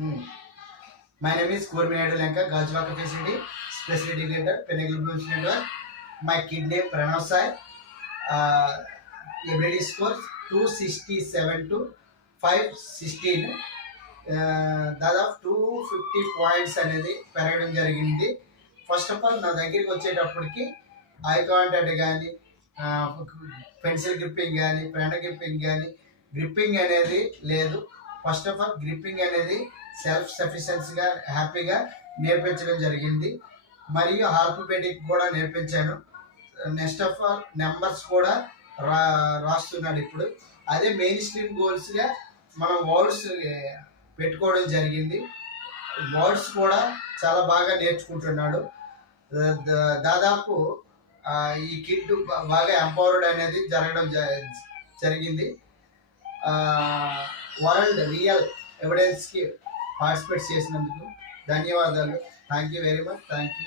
My name is Kurminadu Lanka, Gajwaka Facility, Special Educator, Pinnacle Blooms Network. My kid name Pranav Sai. Ability score 267 to 516. దాదాపు 250 points అనేది పెరగడం జరిగింది. First of all నా దగ్గరికి వచ్చేటప్పటికి eye contact కానీ pencil gripping కానీ pen gripping కానీ గ్రిప్పింగ్ అనేది లేదు. ఫస్ట్ ఆఫ్ ఆల్ గ్రిప్పింగ్ అనేది సెల్ఫ్ సఫిషియన్సీగా హ్యాపీగా నేర్పించడం జరిగింది. మరియు ఆర్థోపెడిక్ కూడా నేర్పించాను. నెక్స్ట్ ఆఫ్ ఆల్ నెంబర్స్ కూడా రాస్తున్నాడు. ఇప్పుడు అదే మెయిన్ స్ట్రీమ్ గోల్స్గా మనం వర్డ్స్ పెట్టుకోవడం జరిగింది. వర్డ్స్ కూడా చాలా బాగా నేర్చుకుంటున్నాడు. దాదాపు ఈ కిడ్ బాగా ఎంపవర్డ్ అనేది జరగడం జరిగింది. వరల్డ్ రియల్ ఎవిడెన్స్కి పార్టిసిపేట్ చేసినందుకు ధన్యవాదాలు. Thank you very much. Thank you.